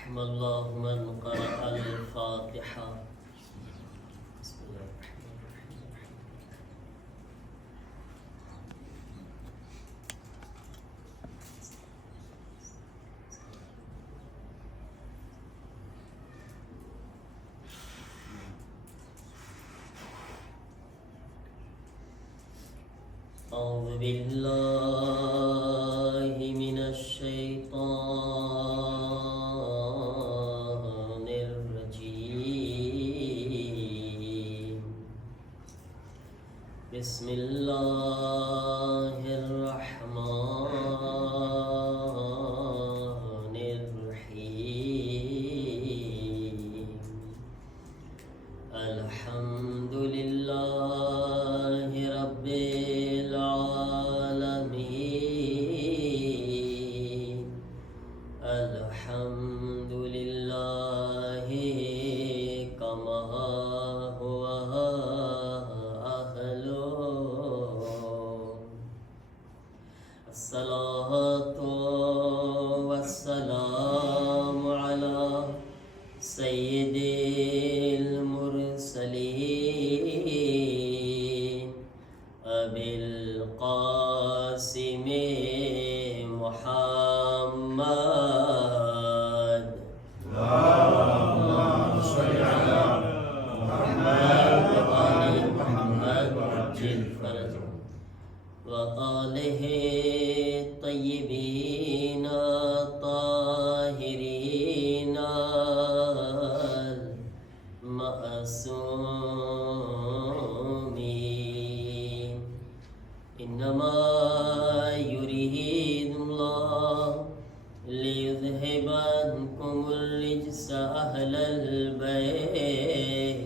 رحم الله من قرأ الفاتحة. بسم الله الرحمن الرحيم. أعوذ بالله من الشيطان الرجيم. بسم الله الرحمن الرحيم. الحمد لله رب العالمين. الحمد لله كما هو أهله. الصلاة والسلام على سيد المرسلين أبي القاسم محمد. اللهم صل على محمد وآل محمد وعجل فرجهم وآله الطيبين الطاهرين المعصومين. إنما يريد الله ليذهب عنكم الرجس أهل البيت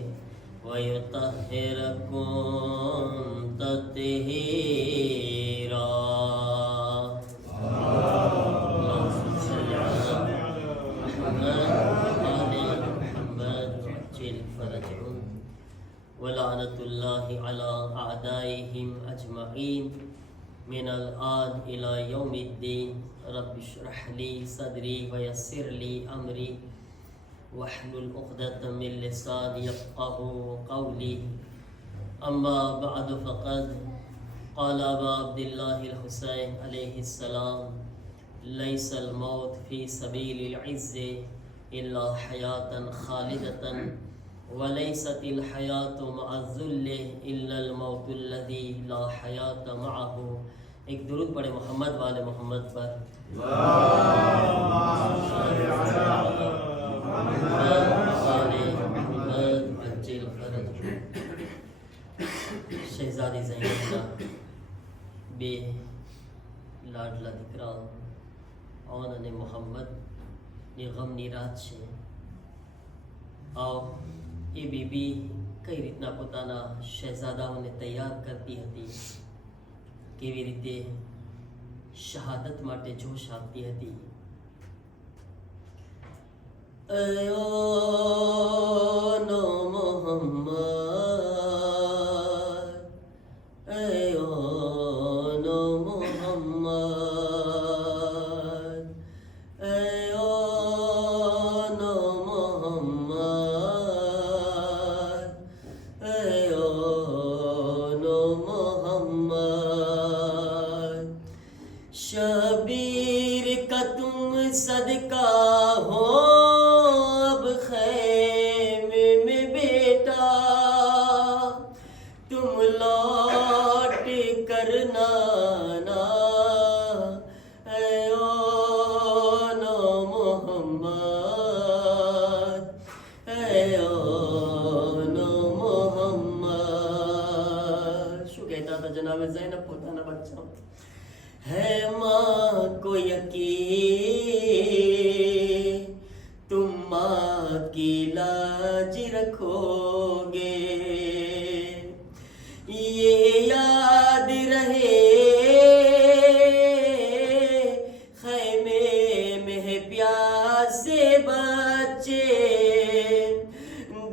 ويطهركم تطهيرا. اللهم صل على محمد وآل محمد وعجل فرجهم ولعنة الله على أعدائهم أجمعين من الآن إلى يوم الدين. رب اشرح لي صدري ويسر لي أمري واحلل عقدة من لساني يفقهوا قولي. أما بعد فقد قال أبا عبد الله الحسين عليه السلام: ليس الموت في سبيل العز إلا حياة خالدة وليست الحیات مع الذل الا الموت الذي لا حیات معه. ایک درود پڑھے محمد والے محمد پر. اللهم صل على محمد والے محمد وعجل فرجهم. شہزادی زینب بے لاڈلا دکرا آنن محمد نے غم نی رات છે. આવ એ બીબી કઈ રીતના પોતાના શહેઝાદાઓને તૈયાર કરતી હતી, કેવી રીતે શહાદત માટે જોશ આપતી હતી. અયો મોહમ્મદ, અયો મોહમ્મદ, અયો شبیر کا تم صدقہ ہو اب خیمے میں بیٹا، تم لوٹ کر نانا اے اون محمد، اے اون محمد. شو کہتا تھا جناب زینب پوتانا بچہ؟ ہے ماں کو یقین تم ماں کی لاج رکھو گے، یہ یاد رہے خیمے میں ہے پیاسے بچے،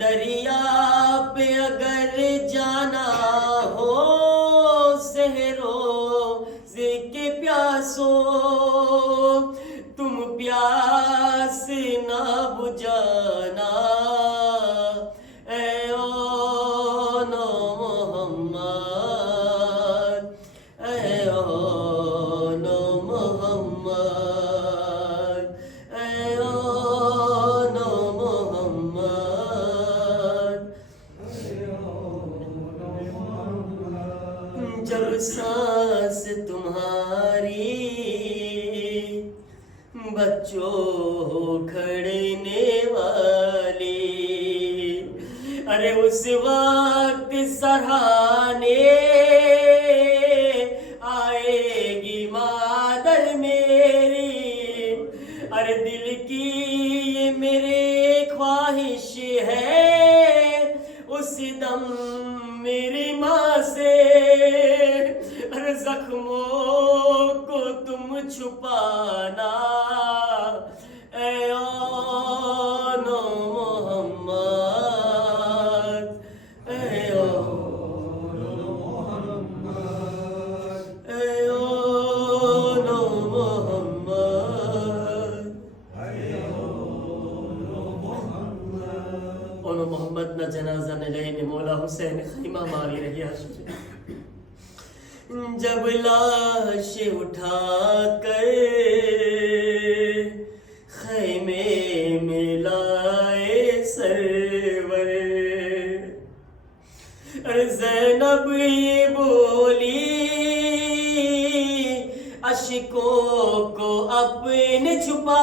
دریا پہ اگر جانا ہو سحرو پیاسو تم پیاس प्यास ना बुझाना ऐ ओ नो मोहम्मद ऐ ओ नो मोहम्मद ऐ ओ नो मोहम्मद जब सांस तुम्हारी बच्चों खड़ने वाली अरे उस वक्त सराहने आएगी मादर मेरी अरे दिल की ये मेरे ख्वाहिश है उस दम मेरी माँ से अरे जख्मों को तुम छुपाना ऐ ओ नो मोहम्मद ऐ ओ नो मोहम्मद ऐ ओ नो मोहम्मद ऐ ओ नो मोहम्मद ना जनाजा ने लઈને मौला हुसैन खैमा मारी રહ્યા છે जब लाश उठा कर खैमे में लाए सरवर अरे ज़ैनब ये बोली अशिकों को अपने छुपा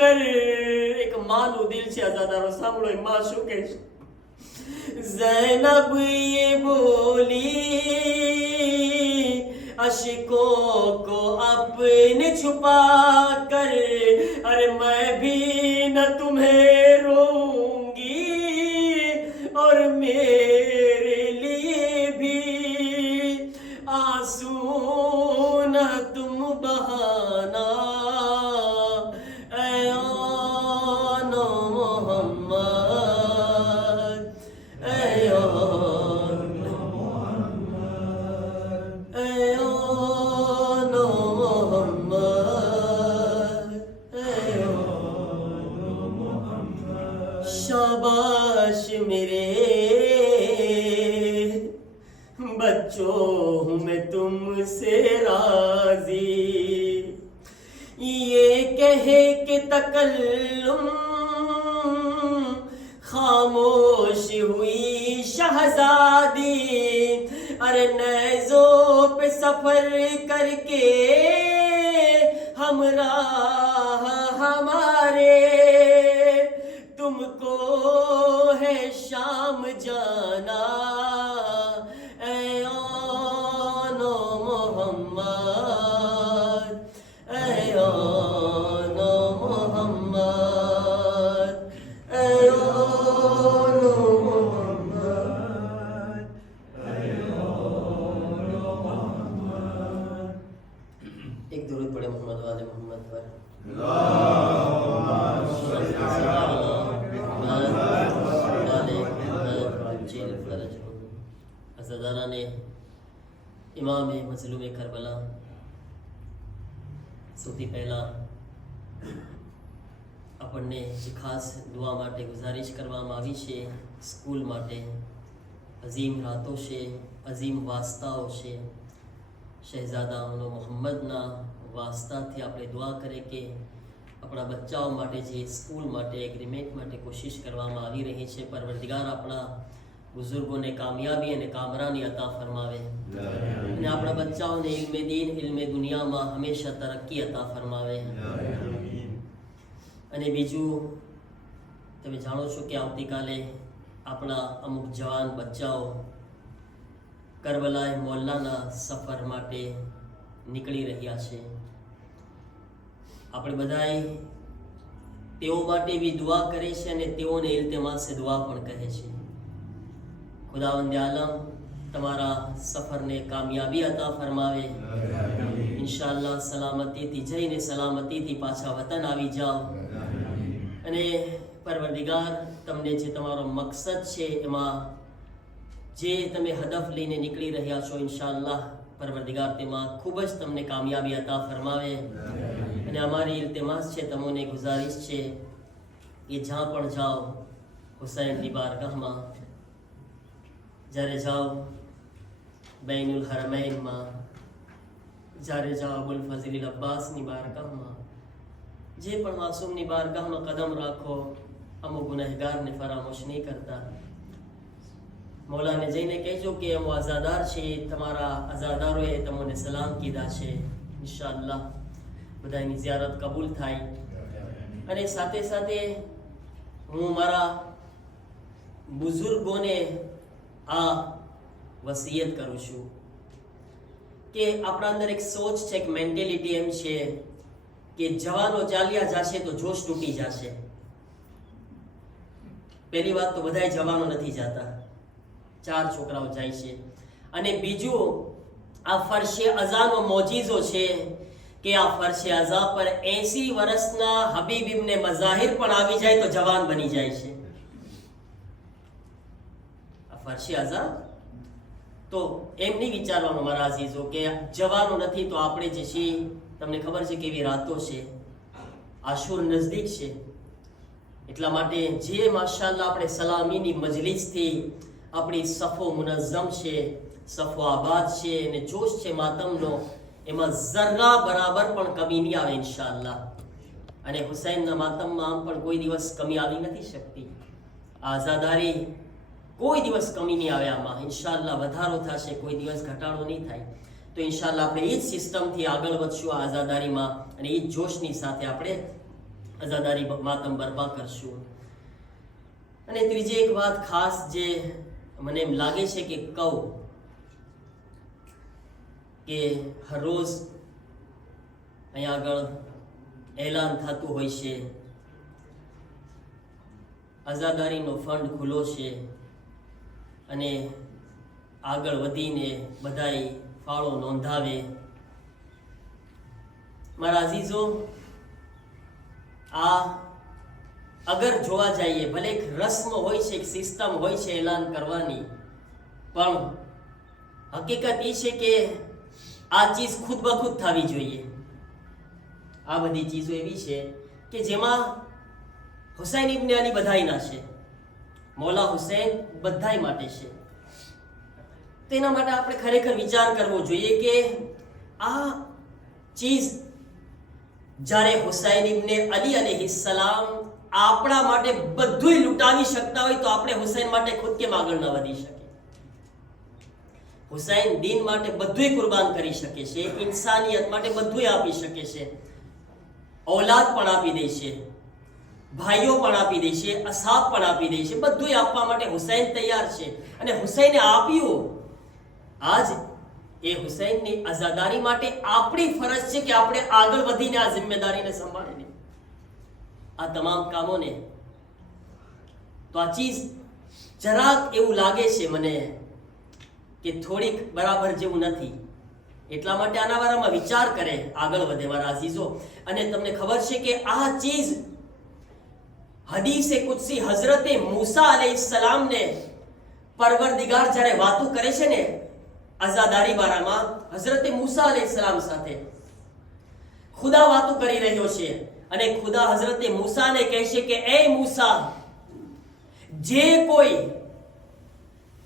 कर एक मानो दिल से आजादारो सामलो मां शू के ज़ैनब ये बोली अशिकों को अपने छुपा कर अरे मैं भी न तुम्हें रोऊंगी और मेरे लिए भी आंसू न तुम बहाना ऐ ओ नो मोहम्मद ऐ ओ नो मोहम्मद ऐ ओ नो मोहम्मद ऐ ओ नो मोहम्मद शाबाश मेरे बच्चों हूँ मैं तुमसे राजी ये कहे के तकल्लुम खामोश हुई शहजादी अरे नेज़ों पे सफर करके हमराह हमारे तुमको है शाम जाना ऐ ओ नो मोहम्मद ऐ ओ नो मोहम्मद ऐ ओ नो मोहम्मद ऐ ओ नो मोहम्मद एक दुरूद पढ़े मोहम्मद वाले मोहम्मद पर અઝાદારા ને ઇમામે મઝલૂમે કરબલા સૌથી પહેલાં આપણને જે ખાસ દુઆ માટે ગુજારિશ કરવામાં આવી છે સ્કૂલ માટે અઝીમ રાતો છે અઝીમ વાસ્તાઓ છે શહેઝાદા મોહમ્મદના વાસ્તાથી આપણે દુઆ કરે કે આપણા બચ્ચાઓ માટે જે સ્કૂલ માટે એગ્રીમેન્ટ માટે કોશિશ કરવામાં આવી રહી છે પરવરદિગાર આપણા બુઝુર્ગોને કામયાબી અને કામરાની અતા ફરમાવે અને આપણા બચ્ચાઓને ઇલ્મે દીન ઇલ્મે દુનિયામાં હંમેશા તરક્કી અતા ફરમાવે અને બીજું તમે જાણો છો કે આવતીકાલે આપણા અમુક જવાન બચ્ચાઓ કરબલાએ મોલ્લાના સફર માટે નીકળી રહ્યા છે આપણે બધાએ તેઓ માટે બી દુઆ કરે છે અને તેઓને ઇલ્તિમાસે દુઆ પણ કહે છે ખુદાવંદ આલમ તમારા સફરને કામયાબી અતા ફરમાવે ઇન્શાઅલ્લાહ સલામતીથી જઈને સલામતીથી પાછા વતન આવી જાઓ અને પરવરદિગાર તમને જે તમારો મકસદ છે એમાં જે તમે હદફ લઈને નીકળી રહ્યા છો ઇન્શાઅલ્લાહ પરવરદિગાર તેમાં ખૂબ જ તમને કામયાબી અતા ફરમાવે. અને અમારી ઇલ્તિમાસ છે, તમને ગુજારિશ છે કે જ્યાં પણ જાઓ હુસૈનની બારગાહમાં જ્યારે જાઓ, બૈનુલ હરમૈનમાં જ્યારે જાઓ, અબુલ ફઝીલ અબ્બાસની બારગાહમાં, જે પણ માસૂમની બારગાહમાં કદમ રાખો, અમુક ગુનેહગારને ફરામોશ નહીં કરતા. મૌલાને જઈને કહેજો કે અમો આઝાદાર છે, તમારા આઝાદારોએ તમને સલામ કીધા છે. ઇન્શાઅલ્લાહ બધાની ઝિયારત કબૂલ થાય. અને સાથે સાથે હું મારા બુઝુર્ગોને આ વસિયત કરું છું કે આપણા અંદર એક સોચ છે, એક મેન્ટેલિટી એમ છે કે જવાનો ચાલ્યા જશે તો જોશ તૂટી જશે. પહેલી વાત તો બધાય જવાનો નથી જતા, 4 છોકરાઓ જાય છે. અને બીજું, આ ફરશે અઝાનો મોજીઝો છે કે આ ફરશે અઝા પર 80 વર્ષના હબીબ ઇબ્ને મઝાહિર પણ આવી જાય તો જવાન બની જાય છે. આ ફરશે અઝા તો એમ નહીં વિચારવાનું મારા અઝીઝો કે જવાનો નથી તો આપણે જે છીએ, તમને ખબર છે કેવી રાતો છે, આશુર નજદીક છે. એટલા માટે જે માશાઅલ્લાહ આપણે સલામીની મજલિસથી આપણી સફો મુનઝ્ઝમ છે, સફો આબાદ છે અને જોશ છે માતમનો, એમાં ઝર્રા બરાબર પણ કમી નહીં આવે ઇન્શાઅલ્લાહ. અને હુસૈનના માતમમાં આમ પણ કોઈ દિવસ કમી આવી નથી શકતી. આઝાદારી કોઈ દિવસ કમી નહીં આવે, આમાં ઇન્શાઅલ્લાહ વધારો થશે, કોઈ દિવસ ઘટાડો નહીં થાય. તો ઇન્શાઅલ્લાહ આપણે એ જ સિસ્ટમથી આગળ વધશું આઝાદારીમાં અને એ જ જોશની સાથે આપણે આઝાદારી માતમ બરપા કરશું. અને ત્રીજી એક વાત ખાસ જે મને એમ લાગે છે કે કહું કે હર રોજ અહીંયા આગળ એલાન થતું હોય છે, આઝાદારીનો ફંડ ખુલ્લો છે અને આગળ વધીને બધાય ફાળો નોંધાવે. મારા અઝીઝો, આ અગર જોવા જઈએ, ભલે એક રસ્મ હોય છે, એક સિસ્ટમ હોય છે એલાન કરવાની, પણ હકીકત એ છે કે આ ચીજ ખુદ બખુદ થવી જોઈએ. આ બધી ચીજો એવી છે કે જેમાં હુસૈન ઇબ્ને અલી બધાયના છે, મૌલા હુસૈન બધાય માટે છે. તેના માટે આપણે ખરેખર વિચાર કરવો જોઈએ કે આ ચીજ જ્યારે હુસૈન ઇબ્ને અલી અલૈહિસ્સલામ આપણા માટે બધુંય લૂંટાવી શકતા હોય તો આપણે હુસૈન માટે ખુદ કેમ આગળ ન વધી શકીએ? હુસૈન દીન માટે બધુંય કુરબાન કરી શકે છે, ઇન્સાનિયત માટે બધુંય આપી શકે છે, औलाद પણ આપી દે છે, ભાઈઓ પણ આપી દે છે, અસાબ પણ આપી દે છે, બધુંય આપવા માટે હુસૈન તૈયાર છે. અને હુસૈને આપ્યું. આજ એ હુસૈનની આઝાદારી માટે આપણી ફરજ છે કે આપણે આગળ વધીને આ જિમ્મેદારીને સંભાળીને આ તમામ કામોને. તો આ ચીજ જરાક એવું લાગે છે મને કે થોડીક બરાબર જેવું નથી. એટલા માટે આના બારામાં વિચાર કરે, આગળ વધે મારા અઝીઝો. અને તમને ખબર છે કે આ ચીજ હદીસે કુદસી હઝરતે મૂસા અલૈહિસ્સલામને પરવરદિગાર જ્યારે વાતો કરે છે ને આઝાદારી બારામાં, હઝરતે મૂસા અલૈહિસ્સલામ સાથે ખુદા વાતો કરી રહ્યો છે અને ખુદા હઝરતે મૂસાને કહે છે કે એ મૂસા, જે કોઈ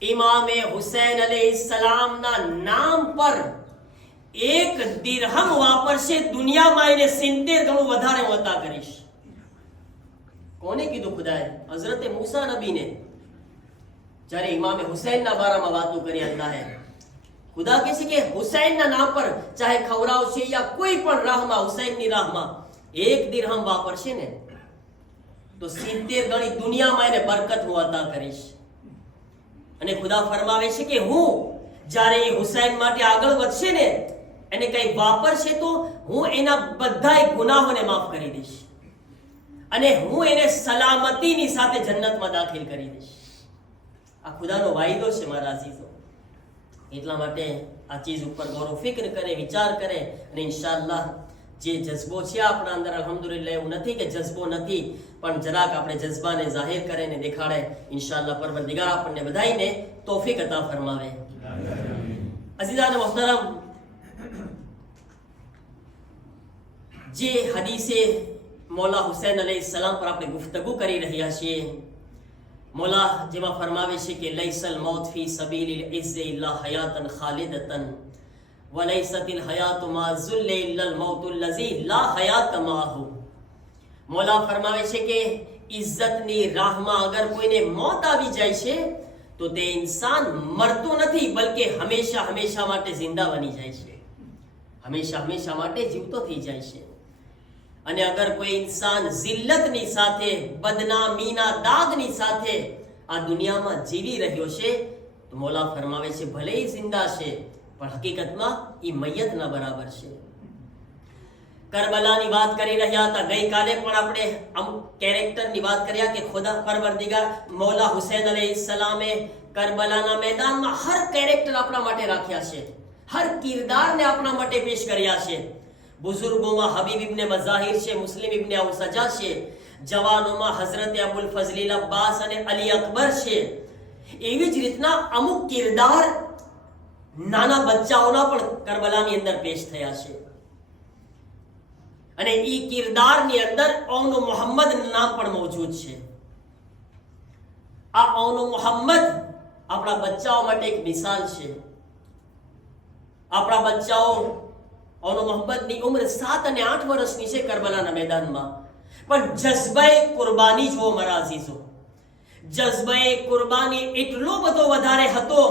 ઇમામે હુસૈન અલૈહિસ્સલામના નામ પર 1 દિરહમ વાપરશે, દુનિયામાં એને 70 ગણું વધારે વતા કરીશ. કોને કીધું? ખુદાએ હઝરતે મૂસા નબીને. જ્યારે ઇમામે હુસૈનના બારામાં વાતો કરી અલ્લાહે, ખુદા કહે છે કે હુસૈનના નામ પર ચાહે ખવરાવશે યા કોઈ પણ રાહમાં, હુસૈનની રાહમાં 1 દિરહમ વાપરશે ને તો 70 ગણી દુનિયામાં એને બરકત હું અતા કરીશ. અને ખુદા ફરમાવે છે કે હું જ્યારે એ હુસૈન માટે આગળ વધશે ને, એને કંઈ વાપરશે તો હું એના બધાય ગુનાહોને માફ કરી દઈશ અને હું એને સલામતીની સાથે જન્નતમાં દાખલ કરી દઈશ. આ ખુદાનો વાયદો છે મારા અઝીઝો. એટલા માટે આ ચીજ ઉપર ગૌરવ ફિક્ર કરે, વિચાર કરે અને ઇન્શાઅલ્લાહ જે જજ્બો છે આપણા અંદર, અલ્હમ્દુલિલ્લાહ એવું નથી કે જજ્બો નથી, પણ જરાક આપણે જજ્બાને જાહેર કરે ને દેખાડે. ઇન્શાઅલ્લાહ પરવરદિગાર આપણને બધાઈને તૌફીક અતા ફરમાવે. અઝીઝાન મોહતરમ, જે હદીસે મૌલા હુસૈન અલૈહિસ્સલામ પર આપણે ગુફ્તગુ કરી રહ્યા છીએ, મૌલા જેમાં ફરમાવે છે કે લૈસલ મૌત ફી સબીલિલ ઇઝ્ઝ ઇલ્લા હયાતન ખાલિદતન વલૈસતિલ હયાતુ મા ઝુલ્લ ઇલ્લા મૌતુલ લઝી લા હયાત માહુ. મૌલા ફરમાવે છે કે ઇજ્જતની રાહમાં અગર કોઈને મોત આવી જાય છે તો તે ઇન્સાન મરતો નથી, બલકે હંમેશા હંમેશા માટે જિંદા બની જાય છે, હંમેશા હંમેશા માટે જીવતો થઈ જાય છે. અને અગર કોઈ ઇન્સાન જિલ્લતની સાથે, બદનામીના દાગની સાથે આ દુનિયામાં જીવી રહ્યો છે તો મૌલા ફરમાવે છે ભલે એ જિંદા છે પણ હકીકતમાં એ મૈયતના બરાબર છે. કરબલાની વાત કરી રહ્યા હતા, ગઈકાલે પણ આપણે અમુક કેરેક્ટરની વાત કર્યા કે ખુદા પરવરદિગાર મૌલા હુસૈન અલૈહિસ્સલામે કરબલાના મેદાનમાં હર કેરેક્ટર આપણા માટે રાખ્યા છે, હર કિરદારને આપણા માટે પેશ કર્યા છે. બુઝુર્ગોમાં હબીબ ઇબ્ને મઝાહિર છે, મુસ્લિમ ઇબ્ને અવસજા છે, જવાનોમાં હઝરત અબુલ ફઝલીલ અબ્બાસ અને અલી અકબર છે. એવી જ રીતના અમુક કિરદાર નાના બચ્ચાઓના પણ કરબલાની અંદર પેશ થયા છે. અને એ કિરદારની અંદર ઔનો મોહમ્મદ નામ પણ મોજૂદ છે. આ ઔનો મોહમ્મદ આપણા બચ્ચાઓ માટે એક મિસાલ છે. આપણા બચ્ચાઓ ઔનો મોહમ્મદની ઉંમર 7 અને 8 વર્ષની છે કરબલાના મેદાનમાં, પણ જઝ્બાએ કુરબાની જો મારા અઝીઝો, જઝ્બાએ કુરબાની એટલો બધો વધારે હતો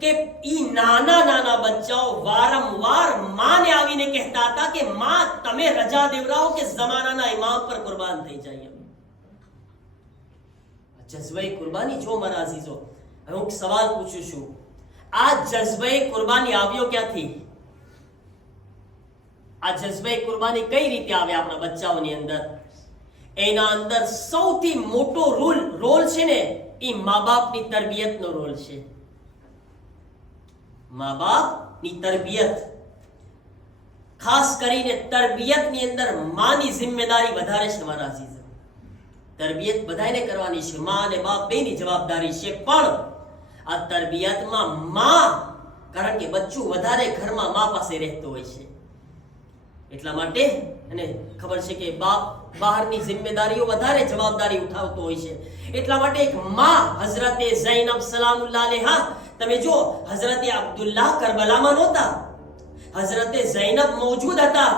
કે ઈ નાના નાના બચ્ચાઓ વારંવાર માને આવીને કહેતા હતા કે માં તમે રજા દેવરાવો કે જમાનાના ઇમામ પર કુરબાન થઈ જાય. જઝ્બાએ કુરબાની જો મારા અઝીઝો. હવે હું સવાલ પૂછું છું, આ જઝ્બાએ કુરબાની આવ્યો ક્યાંથી? આ જઝ્બાએ કુરબાની કઈ રીતે આવે આપણા બચ્ચાઓની અંદર? એના અંદર સૌથી મોટો રોલ છે ને એ મા બાપની તરબિયતનો રોલ છે. મા બાપની તરબિયત, ખાસ કરીને તરબિયતની અંદર માની જિમ્મેદારી વધારે છે મારા અઝીઝ. તરબિયત બધાને કરવાની છે, મા અને બાપ બેની જવાબદારી છે, પણ આ તરબિયતમાં મા, કારણ કે બચ્ચું વધારે ઘરમાં મા પાસે રહેતો હોય છે એટલા માટે, અને ખબર છે કે બાપ બહારની જિમ્મેદારીઓ વધારે જવાબદારી ઉઠાવતો હોય છે એટલા માટે એક માં હઝરતે ઝૈનબ સલામુલ્લાહ અલૈહા, તમે જો હઝરતે અબ્દુલ્લાહ કરબલામાં નહોતા, હઝરતે ઝૈનબ મોજૂદ હતા,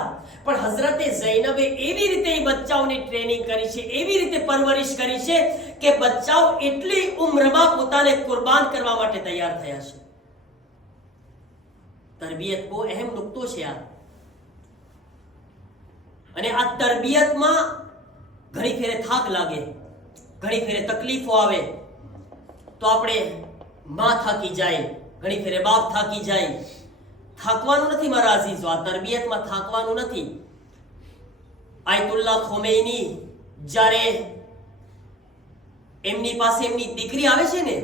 પણ હઝરતે ઝૈનબે એવી રીતે બચ્ચાઓની ટ્રેનિંગ કરી છે, એવી રીતે પરવરિશ કરી છે કે બચ્ચાઓ એટલી ઉંમરમાં પોતાને કુરબાન કરવા માટે તૈયાર થયા છે. તરબિયત બહુ અહેમ નુક્તો છે આ. અને આ તરબિયતમાં ઘણી ફેરે થાક લાગે, ઘણી ફેરે તકલીફો આવે તો આપણે માં થાકી જાય, ઘણી ફેરે બાપ થાકી જાય. થાકવાનું નથી મારા અઝીઝો, આ તરબિયતમાં થાકવાનું નથી. આયતુલ્લાહ ખોમૈની જ્યારે એમની પાસે એમની દીકરી આવે છે ને,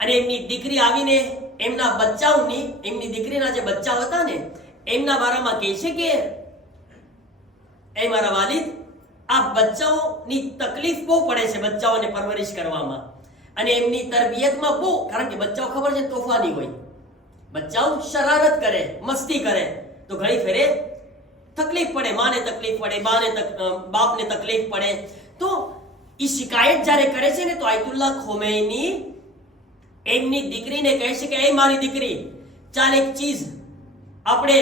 અને એમની દીકરી આવીને એમના બચ્ચાઓની, એમની દીકરીના જે બચ્ચાઓ હતા ને એમના બારામાં કહે છે કે એ મારા વાલિદ, આ બચ્ચાઓની તકલીફ બહુ પડે છે બચ્ચાઓને પરવરિશ કરવામાં અને એમની તરબિયતમાં બહુ, કારણ કે બચ્ચાઓ ખબર છે તોફાની હોય, બચ્ચાઓ શરારત કરે, મસ્તી કરે તો ઘણી ફેરે તકલીફ પડે, માને તકલીફ પડે, બાપને તકલીફ પડે. તો એ શિકાયત જ્યારે કરે છે ને તો આયતુલ્લાહ ખોમૈની એમની દીકરીને કહે છે કે એ મારી દીકરી, ચાલ એક ચીજ આપણે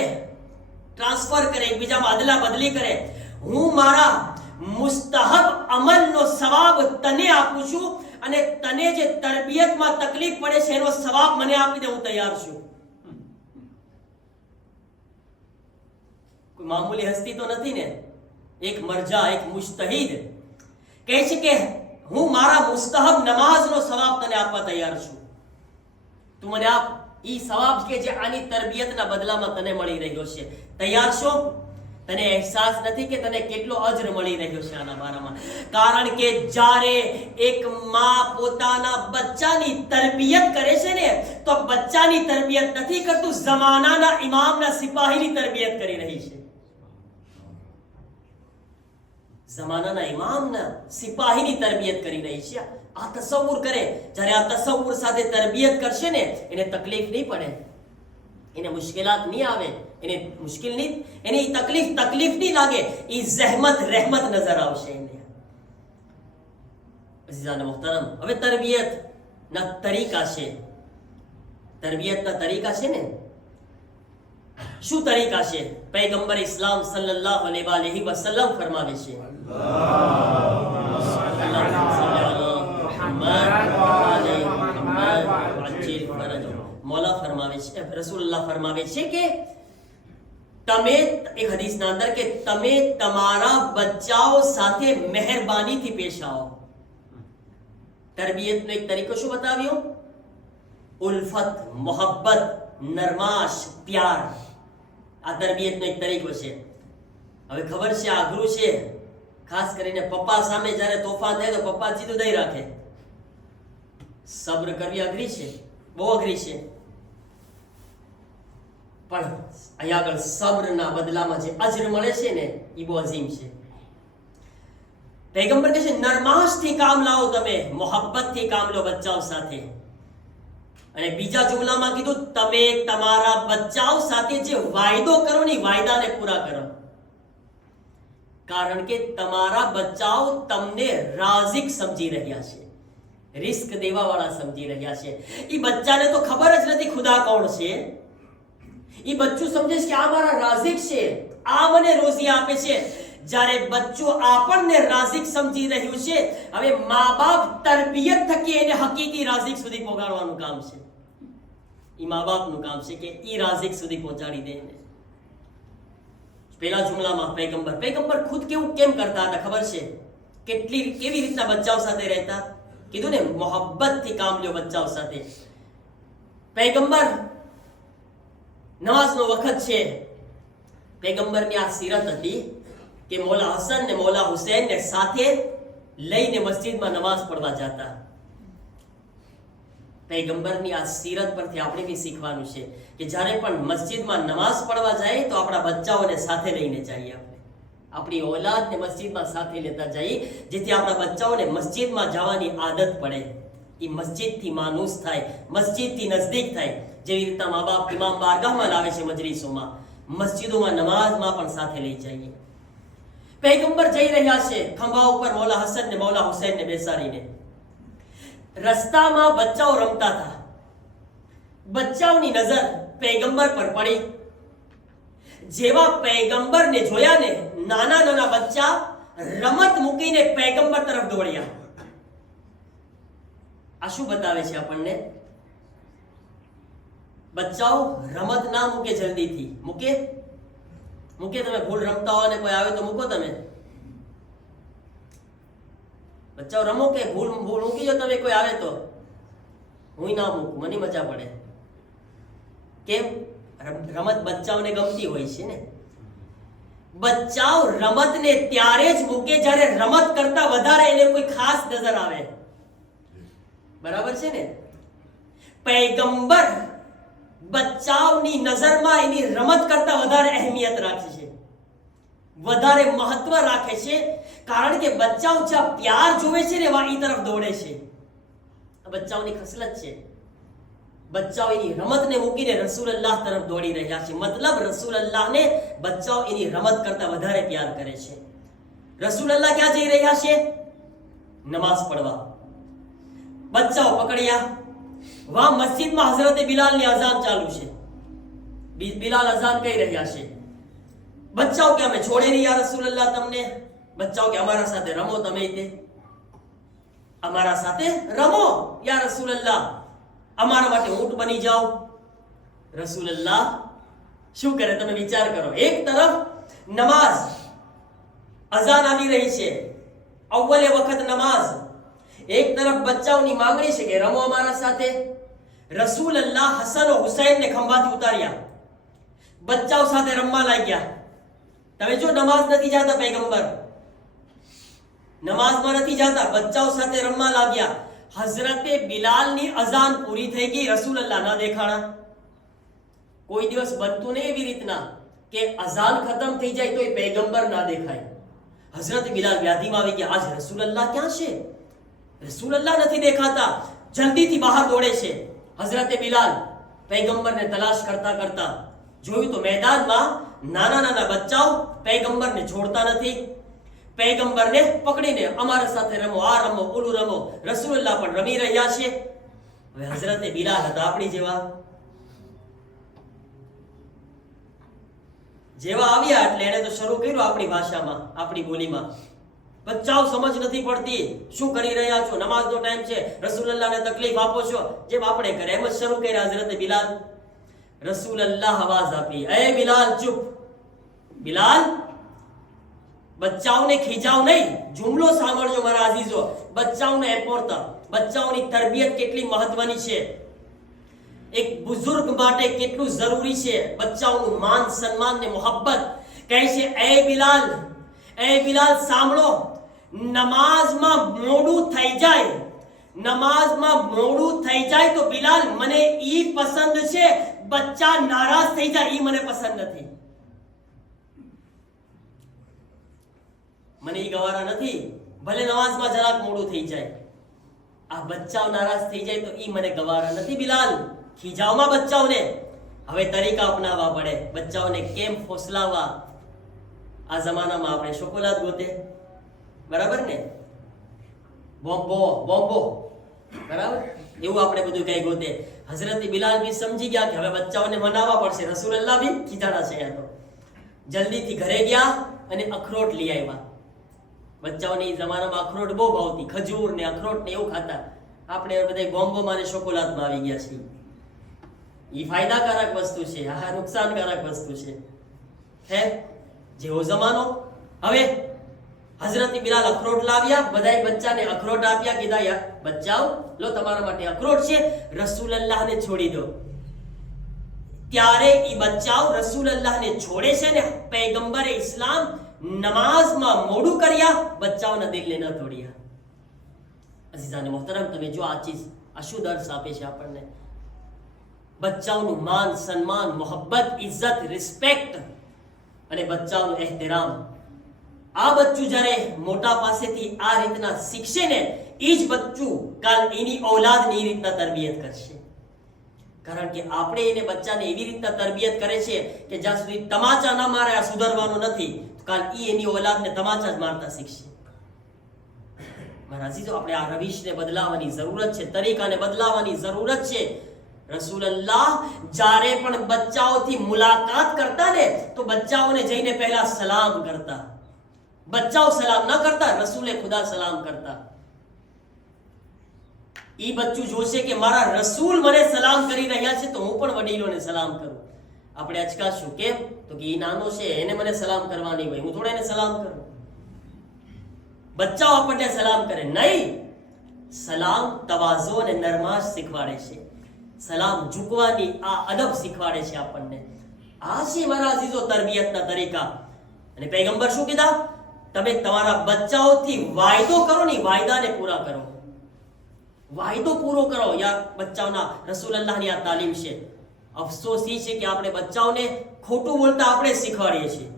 ટ્રાન્સફર કરે, એકબીજામાં અદલા બદલી કરે. હું મારા મુસ્તહબ અમલનો સવાબ તને આપું છું અને તને જે તરબિયતમાં તકલીફ પડે છે એનો સવાબ મને આપી દે, હું તૈયાર છું. કોઈ મામૂલી હસ્તી તો નથી ને, એક મરજા, એક મુજતહિદ કહે છે કે હું મારા મુસ્તહબ નમાઝનો સવાબ તને આપવા તૈયાર છું, તું મને આપ ઈ સવાબ કે જે આની તરબિયતના બદલામાં તને મળી રહ્યો છે. તૈયાર છો? તને અહેસાસ નથી કે તને કેટલો અજર મળી રહ્યો છે આના બારામાં? કારણ કે જ્યારે એક માં પોતાના બચ્ચાની તરબિયત કરે છે ને તો બચ્ચાની તરબિયત નથી કરતું, જમાનાના ઇમામના સિપાહીની તરબિયત કરી રહી છે. જમાનાના ઇમામના સિપાહીની તરબિયત કરી રહી છે. આ તસવ્વુર કરે, જ્યારે આ તસવ્વુર સાથે તરબિયત કરશે ને એને તકલીફ નહીં પડે, એને મુશ્કેલાત નહીં આવે, એને મુશ્કેલ નહીં, એને તકલીફ નહીં લાગે, એ જહેમત રહેમત નજર આવશે એને. અઝીઝાન મુહતરમ, હવે તરબિયતના તરીકા છે. તરબિયતના તરીકા છે ને, શું તરીકા છે? પૈગંબર ઇસ્લામ સલ્લલ્લાહુ અલૈહિ વસલ્લમ ફરમાવે છે, મૌલા ફરમાવે છે, રસૂલુલ્લાહ ફરમાવે છે કે તમે, એક હદીસના અંદર, કે તમે તમારા બચ્ચાઓ સાથે મહેરબાનીથી પેશ આવો. તરબિયતનો એક તરીકો શું બતાવ્યો? ઉલ્ફત, મોહબ્બત, નરમાશ, પ્યાર. આ તરબિયતનો એક તરીકો છે. હવે ખબર છે આ અઘરું છે, ખાસ કરીને પપ્પા સામે જ્યારે તોફાન થાય તો પપ્પા સીધું દઈ રાખે. સબ્ર કરવી અઘરી છે, બહુ અઘરી છે. પણ અહીંયા આગળ સબ્રના બદલામાં જે અજર મળે છે ને, એ બહુ અઝીમ છે. પૈગંબર કહે છે નરમાશથી કામ લાવો, તમે મોહબ્બતથી કામ લો બચ્ચાઓ સાથે. અને બીજા જુમલામાં કીધું તમે તમારા બચ્ચાઓ સાથે જે વાયદો કરો ને, વાયદાને પૂરા કરો. કારણ કે તમારા બચ્ચાઓ તમને રાઝિક સમજી રહ્યા છે, રિસ્ક દેવા વાળા સમજી રહ્યા છે. એ બચ્ચાને તો ખબર જ નથી ખુદા કોણ છે. એ બચ્ચું સમજે છે કે આ મારા રાઝિક છે, આ મને રોજી આપે છે. જ્યારે બચ્ચું આપણને રાઝિક સમજી રહ્યું છે, હવે મા બાપ તરબિયત થકી એને હકીકી રાઝિક સુધી પહોંચાડવાનું કામ છે. એ મા બાપનું કામ છે કે એ રાઝિક સુધી પહોંચાડી દે. પહેલા જુમલામાં પૈગંબર ખુદ કેમ કરતા હતા ખબર છે? કેવી રીતના બચ્ચાઓ સાથે રહેતા? કીધું ને મોહબ્બતથી કામ લ્યો બચ્ચાઓ સાથે. પૈગંબર, નમાઝનો વખત છે, પૈગંબરની આ સીરત હતી કે મૌલા હસન ને મૌલા હુસૈન ને સાથે લઈને મસ્જિદમાં નમાઝ પડવા જતા. પૈગંબરની આ સીરત પરથી આપણે બી શીખવાનું છે કે જ્યારે પણ મસ્જિદમાં નમાઝ પડવા જાય તો આપણા બચ્ચાઓને સાથે લઈને જઈએ. આપણે આપણી ઓલાદને મસ્જિદમાં સાથે લેતા જઈએ, જેથી આપણા બચ્ચાઓને મસ્જિદમાં જવાની આદત પડે. એ મસ્જિદથી માનુસ થાય, મસ્જિદથી નજદીક થાય. જેવી રીતના મા બાપ ઇમામ બારગાહમાં લાવે છે મજલિસોમાં, મસ્જિદોમાં નમાઝમાં પણ સાથે લઈ જઈએ. પૈગંબર જઈ રહ્યા છે ખંભા ઉપર મૌલા હસન ને મૌલા હુસૈન ને બેસાડીને. રસ્તામાં બચ્ચાઓ રમતા હતા. બચ્ચાઓની નજર પૈગંબર પર પડી. જેવા પૈગંબરને જોયા ને, નાના બચ્ચા રમત મૂકીને પૈગંબર તરફ દોડ્યા. આ શું બતાવે છે આપણને? બચ્ચાઓ રમત ના મૂકે, જલ્દીથી મૂકે. તમે ભૂલ રમતા હો ને કોઈ આવે તો મૂકો. તમે બચ્ચાઓ રમો કે ભૂલ મૂકી જો તમે, કોઈ આવે તો. હું ના મૂકું, મને મજા પડે. કેમ? રમત બચ્ચાઓને ગમતી હોય છે ને. બચ્ચાઓ રમતને ત્યારે જ મૂકે જ્યારે રમત કરતા વધારે એને કોઈ ખાસ નજર આવે. બરાબર છે ને? પૈગંબર બચ્ચાઓની નજરમાં એની રમત કરતા વધારે અહેમિયત રાખે છે, વધારે મહત્વ રાખે છે. કારણ કે બચ્ચાઓ જ્યાં પ્યાર જોવે છે ને, એ તરફ દોડે છે. આ બચ્ચાઓની ખસલત છે. બચ્ચાઓ એની રમતને મૂકીને રસૂલલ્લાહ તરફ દોડી રહ્યા છે. મતલબ રસૂલલ્લાહને બચ્ચાઓ એની રમત કરતા વધારે પ્યાર કરે છે. રસૂલલ્લાહ ક્યાં જઈ રહ્યા છે? નમાઝ પડવા. બચ્ચાઓ પકડ્યા. વહાં મસ્જિદમાં હઝરત બિલાલની અઝાન ચાલુ છે. બિલાલ અઝાન કહી રહ્યા છે. બચ્ચાઓ કે અમે છોડે નહીં યા રસૂલલ્લાહ તમને. બચ્ચાઓ કે અમારા સાથે રમો, તમે તે અમારા સાથે રમો યા રસૂલલ્લાહ, અમારા માટે ઊંટ બની જાઓ. રસૂલલ્લાહ શું કરે તમે વિચાર કરો. એક તરફ નમાઝ, અઝાન આવી રહી છે, અવ્વલે વખત નમાઝ. એક તરફ બચ્ચાઓની માંગણી છે કે રમો અમારા સાથે. રસૂલલ્લાહ હસન ઓ હુસૈનને ખંભાથી ઉતાર્યા, બચ્ચાઓ સાથે રમવા લાગ્યા. તમે જો નમાઝ નથી જાતા પૈગંબર, નમાઝમાં નથી જાતા, બચ્ચાઓ સાથે રમવા લાગ્યા. હઝરતે બિલાલની અઝાન પૂરી થઈ ગઈ, રસૂલલ્લાહ ના દેખાણા. કોઈ દિવસ બનતું નહીં એવી રીતના કે અઝાન ખતમ થઈ જાય તો એ પૈગંબર ના દેખાય. હઝરત બિલાલ વ્યાધિમાં આવી ગયા, આજ રસૂલલ્લાહ ક્યાં છે? રસૂલલ્લાહ નથી દેખાતા. જલ્દીથી બહાર દોડે છે હઝરતે બિલાલ. પૈગંબરને તલાશ કરતા કરતા જોયું તો મેદાનમાં નાના નાના બચ્ચાઓ પૈગંબરને છોડતા નથી, પૈગંબરને પકડીને અમારા સાથે રમો, આ રમો, ઓલું રમો. રસૂલુલ્લાહ પણ રમી રહ્યા છે. હવે હઝરતે બિલાલ હતા આપણી જેવા આવ્યા એટલે એને તો શરૂ કર્યું આપણી ભાષામાં, આપણી બોલીમાં. બચ્ચાઓ સમજ નથી પડતી, શું કરી રહ્યા છો, નમાઝનો ટાઈમ છે, રસૂલુલ્લાહને તકલીફ આપો છો, જેમ આપણે કરે એમ જ શરૂ કર્યા હઝરતે બિલાલ. રસૂલુલ્લાહ આવાજ આપી, એ બિલાલ ચૂપ. બિલાલ, બચ્ચાઓને ખીજાવ નહીં. જુમલો સાંભળજો મારા અઝીઝો, બચ્ચાઓને એપોરતા, બચ્ચાઓની તરબિયત કેટલી મહત્વની છે, એક બુઝુર્ગ માટે કેટલું જરૂરી છે બચ્ચાઓનું માન સન્માન ને મોહબ્બત. કહે છે, એ બિલાલ સાંભળો, નમાઝમાં મોડું થઈ જાય તો બિલાલ મને ઈ પસંદ છે, બચ્ચા નારાજ થઈ જાય ઈ મને પસંદ નથી. મને ઈ ગવારા નથી, ભલે નમાઝમાં જરાક મોડું થઈ જાય, આ બચ્ચાઓ નારાજ થઈ જાય તો ઈ મને ગવારા નથી. બિલાલ, ખીજાવમાં બચ્ચાઓને. હવે તરીકા અપનાવવા પડે બચ્ચાઓને કેમ ફોસલાવવા. આ જમાનામાં આપણે શોકોલાદ ગોતે, બરાબર ને, બોમ્બો, બરાબર, એવું આપણે બધું કઈ ગોતે. હઝરત બિલાલ બી સમજી ગયા કે હવે બચ્ચાઓને મનાવવા પડશે. રસૂલુલ્લાહ બી ખીજાણા છે. તો જલ્દીથી ઘરે ગયા અને અખરોટ લઈ આવ્યા. બચ્ચાઓને એ જમાનામાં અખરોટ બહુ ભાવતી, ખજૂર ને અખરોટ ને એવું ખાતા. આપણે બધા બોમ્બોમાં ને શોકોલાદમાં આવી ગયા છીએ. એ ફાયદાકારક વસ્તુ છે, આ નુકસાનકારક વસ્તુ છે. હે જેવો જમાનો. હવે હઝરત બિલાલ અખરોટ લાવ્યા, બધાય બચ્ચાને અખરોટ આપ્યા, કીધા યાર બચ્ચાઓ લો તમારા માટે અખરોટ છે, રસૂલુલ્લાહને છોડી દો. ત્યારે ઈ બચ્ચાઓ રસૂલુલ્લાહને છોડે છે ને પૈગંબરે ઇસ્લામ નમાઝમાં મોડું કર્યા, બચ્ચાઓના દિલને ન તોડ્યા. અઝીઝાને મોહતરમ, તમે જો આ ચીજ આ શું દર્શ આપે છે આપણને. બચ્ચાઓનું માન સન્માન, મોહબ્બત, ઇજ્જત, રિસ્પેક્ટ અને બચ્ચાઓનું ehtiram. આ બચ્ચું જ્યારે મોટા પાસેથી આ રીતના શીખશે ને, એ જ બચ્ચું કાલ એની ઔલાદની રીતના તરબિયત કરશે. કારણ કે આપણે એને બચ્ચાને એવી રીતના તરબિયત કરે છે કે જ્યાં સુધી તમાચા ન મારે આ સુધારવાનું નથી, તો કાલ એની ઔલાદને તમાચા જ મારતા શીખશે. મારા અઝીઝો, આપણે આ રવિશને બદલાવાની જરૂરત છે, તરીકાને બદલાવાની જરૂરત છે. રસૂલુલ્લાહ જ્યારે પણ બચ્ચાઓથી મુલાકાત કરતા ને તો બચ્ચાઓને જઈને પહેલા સલામ કરતા. બચ્ચાઓ સલામ ન કરતા, રસૂલે ખુદા સલામ કરતા. ઈ બચ્ચું જોશે કે મારા રસૂલ મને સલામ કરી રહ્યા છે તો હું પણ વડીલોને સલામ કરું. આપણે અચકાશું કેમ? તો કે ઈ નાનો છે, એને મને સલામ કરવાની હોય, હું થોડા એને સલામ કરું. બચ્ચાઓ આપણને સલામ કરે નહીં. સલામ તવાઝુ અને નરમાશ શીખવાડે છે. સલામ ઝૂકવાની આ અદબ શીખવાડે છે આપણને. આ છે મારા અઝીઝો તરબિયતના તરીકા. અને પૈગંબર શું કીધા? તમે તમારા બચ્ચાઓથી વાયદો કરો ને, વાયદાને પૂરા કરો. વાયદો પૂરો કરો. યા બચ્ચાઓના રસૂલુલ્લાહની આ તાલીમ છે. અફસોસ એ છે કે આપણે બચ્ચાઓને ખોટું બોલતા આપણે શીખવાડીએ છીએ.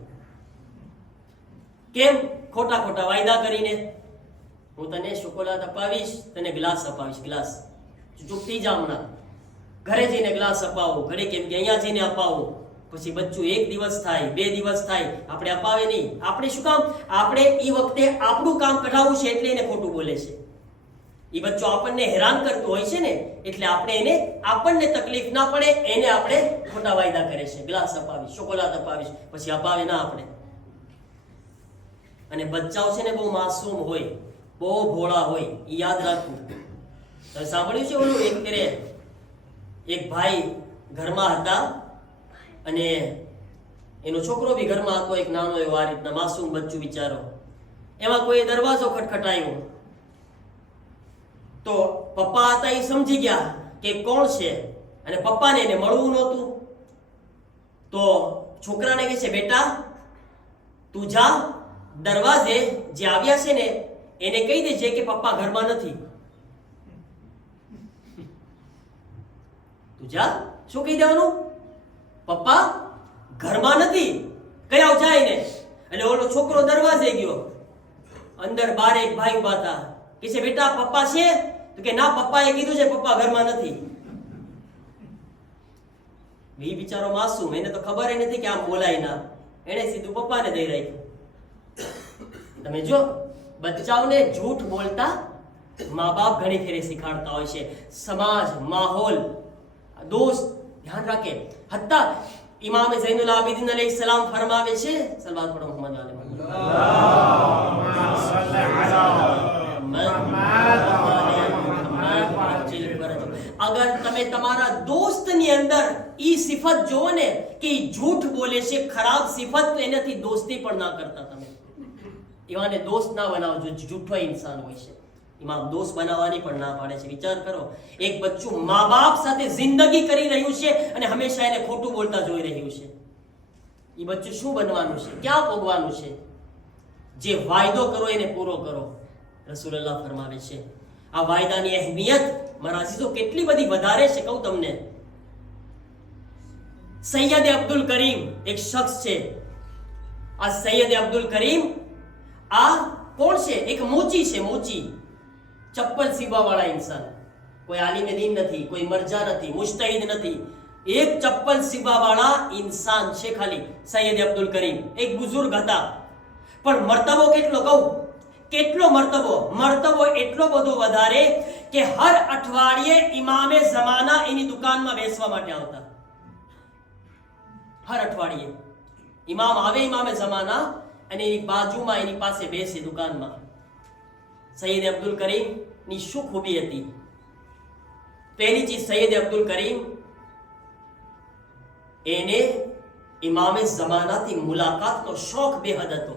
કેમ? ખોટા વાયદા કરીને. હું તને શોકોલાદ અપાવીશ, તને ગ્લાસ અપાવીશ, ગ્લાસ. ચૂપ થઈ જા હમણાં. ઘરે જઈને ગ્લાસ અપાવો, ઘરે કેમ કે અહીંયા જઈને અપાવો. પછી બચ્ચું 1 દિવસ થાય, 2 દિવસ થાય, આપણે અપાવે નહીં. આપણે શું કામ? આપણે એ વખતે આપણું કામ કઢાવવું છે એટલે એને ખોટું બોલે છે. એ બચ્ચો આપણને હેરાન કરતો હોય છે ને, એટલે આપણને તકલીફ ના પડે એને આપણે ખોટા વાયદા કરે છે. ગ્લાસ અપાવીશ, શોકોલાદ અપાવીશ, પછી અપાવે ના આપણે. અને બચ્ચાઓ છે ને બહુ માસૂમ હોય, બહુ ભોળા હોય, એ યાદ રાખવું. તમે સાંભળ્યું છે ઓલું એક ભાઈ ઘરમાં હતા અને એનો છોકરો બી ઘરમાં હતો, એક નાનો એવો આ રીતના માસૂમ બચ્ચું બિચારો. એમાં કોઈ દરવાજો ખટખટાયો તો પપ્પા હતા એ સમજી ગયા કે કોણ છે, અને પપ્પાને એને મળવું નહોતું. તો છોકરાને કહે છે, બેટા તું જા, દરવાજે જે આવ્યા છે ને એને કહી દેજે કે પપ્પા ઘરમાં નથી. તું જા. શું કહી દેવાનું? પપ્પા ઘરમાં નથી, કઈ આવ જાય ને. એટલે ઓલો છોકરો દરવાજે ગયો. અંદર બાર એક ભાઈ ઉભા હતા. કે છે, બેટા પપ્પા છે? તો કે ના, પપ્પાએ કીધું છે પપ્પા ઘરમાં નથી. એ બિચારો માસૂમ, એને તો ખબર નથી કે આમ બોલાય ના, એને સીધું પપ્પાને દઈ રાખ્યું. તમે જો બચ્ચાઓને જૂઠ બોલતા મા બાપ ઘણી ફેરે શીખાડતા હોય છે. સમાજ, માહોલ, દોસ્ત ધ્યાન રાખે. હત્તા ઇમામ ઝૈનુલ આબિદીન અલૈહિસ્સલામ ફરમાવે છે, સલવાત પઢો મોહમ્મદ આલે મોહમ્મદ, અગર તમે તમારા દોસ્તની અંદર ઈ સિફત જોવો ને કે ઈ જૂઠ બોલે છે, ખરાબ સિફત, તો એનાથી દોસ્તી પણ ના કરતા. તમે એવાને દોસ્ત ના બનાવજો, જૂઠો ઇન્સાન હોય છે. ઇમામ દોસ્ત બનાવવાની પણ ના પાડે છે. વિચાર કરો, એક બચ્ચું મા બાપ સાથે જિંદગી કરી રહ્યું છે અને હંમેશા એને ખોટું બોલતા જોઈ રહ્યું છે. એ બચ્ચું શું બનવાનું છે, ક્યાં ભોગવાનું છે? જે વાયદો કરો એને પૂરો કરો, રસૂલુલ્લાહ ફરમાવે છે. આ વાયદાની અહેમિયત મારા અઝીઝો કેટલી બધી વધારે છે કહું તમને. સૈયદ અબ્દુલ કરીમ એક શખ્સ છે. આ સૈયદ અબ્દુલ કરીમ આ કોણ છે? એક મોચી છે, મોચી, ચપ્પલ સીવવા વાળા ઇન્સાન. કોઈ આલિમે દીન નથી, કોઈ મરજા નથી, મુજતહિદ નથી, એક ચપ્પલ સીવવા વાળા ઇન્સાન છે ખાલી સૈયદ અબ્દુલ કરીમ. એક બુઝુર્ગ હતા, પણ મર્તબો કેટલો કહું, કેટલો મર્તબો એટલો બધો વધારે કે હર અઠવાડિયે ઇમામે ઝમાના એની દુકાનમાં બેસવા માટે આવતા. હર અઠવાડિયે ઇમામ આવે, ઇમામે ઝમાના, અને એની બાજુમાં એની પાસે બેસે દુકાનમાં. સૈયદ અબ્દુલ કરીમ ની શું ખૂબી હતી? પહેલી ચીજ, સૈયદ અબ્દુલ કરીમ એને ઇમામે ઝમાનાથી મુલાકાતનો શોખ બેહદ હતો.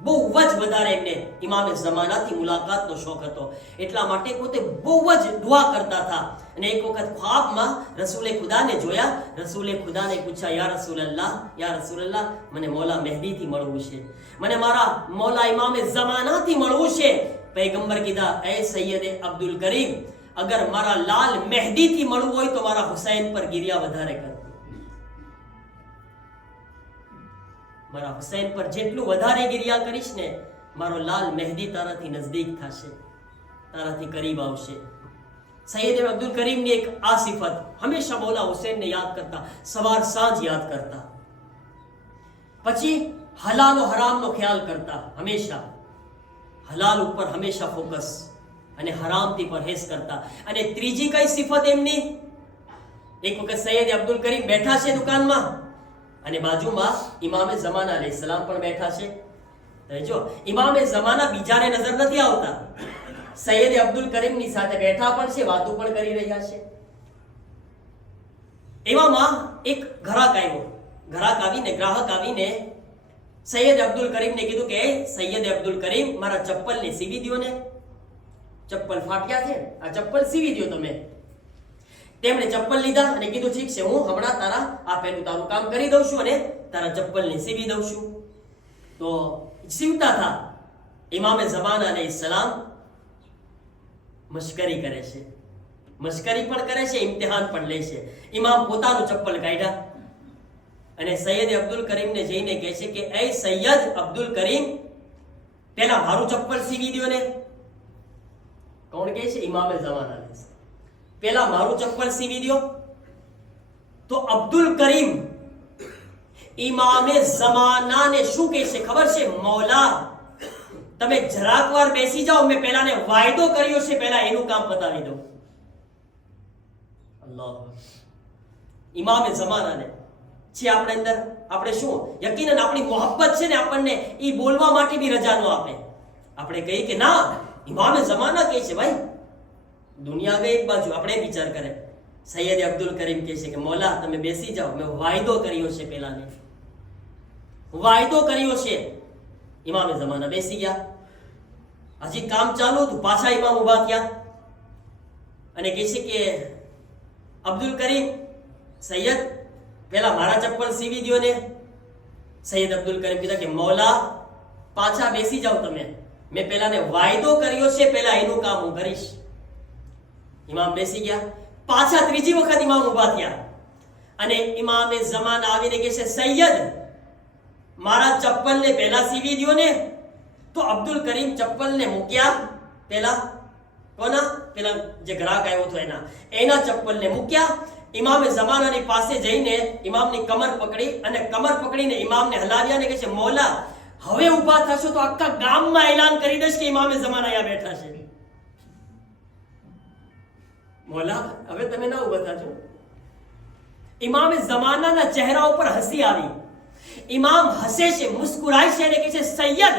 બહુ જ વધારે એમને ઇમામે ઝમાનાથી મુલાકાતનો શોખ હતો. એટલા માટે પોતે બહુ જ દુઆ કરતા હતા. અને એક વખત ખ્વાબમાં રસૂલે ખુદાને જોયા. રસૂલે ખુદાને પૂછ્યા, યા રસૂલલ્લાહ, મને મૌલા મહેદીથી મળવું છે, મને મારા મૌલા ઇમામે ઝમાનાથી મળવું છે. પૈગંબર કીધા, એ સૈયદ અબ્દુલ કરીમ, અગર મારા લાલ મહેદીથી મળવું હોય તો મારા હુસૈન પર ગિરિયા વધારે કર. મારા હુસૈન પર જેટલું વધારે ગિરિયા કરીશ ને, મારો લાલ મહેદી તારાથી નજદીક થશે, તારાથી કરીબ આવશે. સૈયદ અબ્દુલ કરીમની એક આ સિફત, હંમેશા મૌલા હુસૈનને યાદ કરતા, સવાર સાંજ યાદ કરતા. પછી હલાલ ઓ હરામનો ખ્યાલ કરતા, હંમેશા હલાલ ઉપર હંમેશા ફોકસ, અને હરામથી પરહેઝ કરતા. અને ત્રીજી કઈ સિફત એમની? એક વખત સૈયદ અબ્દુલ કરીમ બેઠા છે દુકાનમાં, અને બાજુમાં ઇમામે ઝમાના અલૈહિસ્સલામ પણ બેઠા છે. જો ઇમામે ઝમાના બીજાને નજર નથી આવતા, સૈયદ અબ્દુલ કરીમની સાથે બેઠા પણ છે, વાતો પણ કરી રહ્યા છે. એવામાં એક ગ્રાહક આવીને સૈયદ અબ્દુલ કરીમને કીધું કે સૈયદ અબ્દુલ કરીમ, મારા ચપ્પલને સીવી દો ને, ચપ્પલ ફાટ્યા છે, આ ચપ્પલ સીવી દો તમે. તેમણે ચપ્પલ લીધા અને કીધું, ઠીક છે, હું હમણાં તારું કામ કરી દઉં છું અને તારા ચપ્પલને સીવી દઉં છું. તો સીવતા હતા. ઇમામે ઝમાના અલૈહિસ્સલામ મશ્કરી કરે છે, ઇમ્તિહાન પણ લે છે. ઇમામ પોતાનું ચપ્પલ કાઢ્યા અને સૈયદ અબ્દુલ કરીમને જઈને કહે છે કે એ સૈયદ અબ્દુલ કરીમ, પેલા મારું ચપ્પલ સીવી દો ને. કોણ કહે છે? ઇમામે ઝમાના. પેલા મારું ચપ્પલ સીવી દો. તો અબ્દુલ કરીમ ઇમામે ઝમાનાને શું કહે છે ખબર છે? મૌલા, તમે જરાક વાર બેસી જાઓ, મેં પેલાને વાયદો કર્યો છે, પેલા એનું કામ પતાવી દો. અલ્લાહ, ઇમામે ઝમાનાને છે આપણે અંદર, આપણે શું યકીનન આપણી મોહબ્બત છે ને, આપણને એ બોલવા માટે બી રજા ન આપે. આપણે કહીએ કે ના, ઇમામે ઝમાના કહે છે, ભાઈ દુનિયા ગઈ એક બાજુ, આપણે વિચાર કરે. સૈયદ અબ્દુલ કરીમ કહે છે કે મૌલા, તમે બેસી જાઓ, મેં વાયદો કર્યો છે, પેલાને વાયદો કર્યો છે. ઇમામે ઝમાના બેસી ગયા. હજી કામ ચાલુ હતું, પાછા ઇમામ ઉભા થયા અને કહે છે કે અબ્દુલ કરીમ, સૈયદ, પેલા મારા ચપ્પલ સીવી દો ને. સૈયદ અબ્દુલ કરીમ કીધા કે મૌલા, પાછા બેસી જાઓ તમે, મેં પેલાને વાયદો કર્યો છે, પેલા એનું કામ હું કરીશ. ઇમામ બેસી ગયા. પાછા ત્રીજી વખત ઇમામ ઉભા થયા અને ઇમામે ઝમાના આવીને કહે છે, સૈયદ, મારા ચપ્પલને પહેલા સીવી દો ને. તો અબ્દુલ કરીમ ચપ્પલને મૂક્યા. પેલા કોના? પેલા જે ગ્રાહક આવ્યો હતો એના ચપ્પલને મૂક્યા. ઇમામે ઝમાનાની પાસે જઈને ઇમામની કમર પકડી અને કમર પકડીને ઇમામને હલાવ્યા અને કહે છે, મૌલા હવે ઊભા થશો તો આખા ગામમાં એલાન કરી દઈશ કે ઇમામે ઝમાના અહીંયા બેઠા છે. મૌલા હવે તમે ના ઊભા થજો. ઇમામે ઝમાનાના ચહેરા ઉપર હસી આવી. ઇમામ હસે છે, મુસ્કુરાય છે અને કહે છે, સૈયદ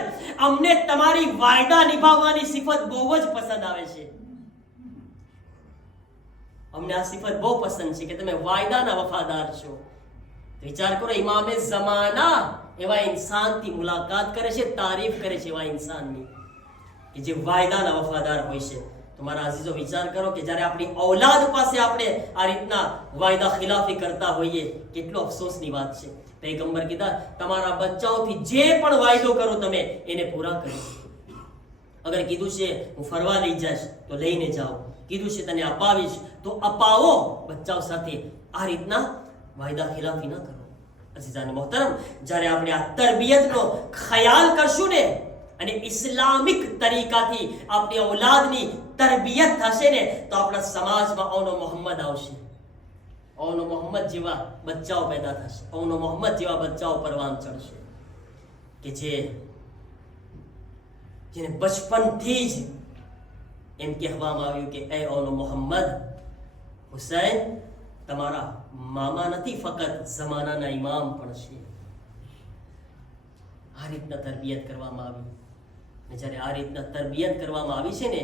અમને તમારી વાયદા નિભાવવાની સિફત બહુ જ પસંદ આવે છે. અમને આ સિફત બહુ પસંદ છે કે તમે વાયદાના વફાદાર છો. વિચાર કરો, ઇમામે ઝમાના એવા ઇન્સાનથી મુલાકાત કરે છે, તારીફ કરે છે એવા ઇન્સાનની કે જે વાયદાના વફાદાર હોય છે. તો મારા અઝીઝો વિચાર કરો કે જ્યારે આપણી ઔલાદ પાસે આપણે આ રીતના વાયદા ખિલાફી કરતા હોઈએ, કેટલો અફસોસની વાત છે. પૈગંબર કીધા, તમારા બચ્ચાઓથી જે પણ વાયદો કરો તમે એને પૂરા કરો. અગર કીધું છે હું ફરવા લઈ જઈશ તો લઈને જાઓ, કીધું છે તને અપાવીશ તો અપાવો. બચ્ચાઓ સાથે આ રીતના વાયદા ખિલાફી ન કરો. અઝીઝાન મોહતરમ, જ્યારે આપણે આ તરબિયતનો ખ્યાલ કરશું ને અને ઇસ્લામિક તરીકાથી આપણી ઔલાદની તરબિયત થશે ને તો આપણા સમાજમાં ઔનો મોહમ્મદ આવશે. ઔનો મોહમ્મદ જેવા બચ્ચાઓ પેદા થશે. ઔનો મોહમ્મદ જેવા બચ્ચાઓ પરવાન ચડશે કે જેને બચપનથી જ એમ કહેવામાં આવ્યું કે એ ઔનો મોહમ્મદ, હુસૈન તમારા મામા નથી, ફક્ત ઝમાનાના ઇમામ પણ છે. આ રીતના તરબિયત કરવામાં આવી. અને જ્યારે આ રીતના તરબિયત કરવામાં આવી છે ને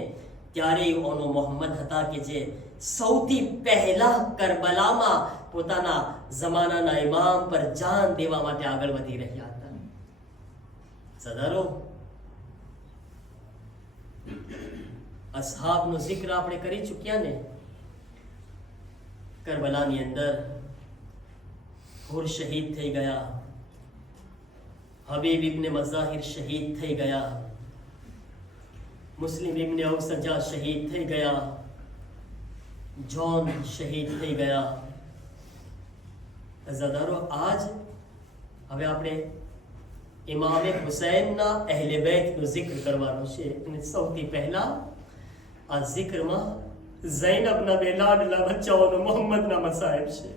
ત્યારે ઔનો મોહમ્મદ હતા કે જે સૌથી પહેલા કરબલામાં પોતાના ઝમાનાના ઇમામ પર જાન દેવા માટે આગળ વધી રહ્યા હતા. સદારો અસહાબનો જિક્ર આપણે કરી ચૂક્યા ને. કરબલાની અંદર હુર શહીદ થઈ ગયા, હબીબ ઇબ્ને મઝાહિર શહીદ થઈ ગયા, મુસ્લિમ ઇબ્ને ઔસજા શહીદ થઈ ગયા, જોન શહીદ થઈ ગયા. અઝાદારો આજ હવે આપણે ઇમામે હુસૈનના અહેલે બેતનો જિક્ર કરવાનો છે. અને સૌથી પહેલા આ જિક્રમાં ઝૈનબના બે લાડલા બચ્ચાઓનો મોહમ્મદના મસાઇબ છે.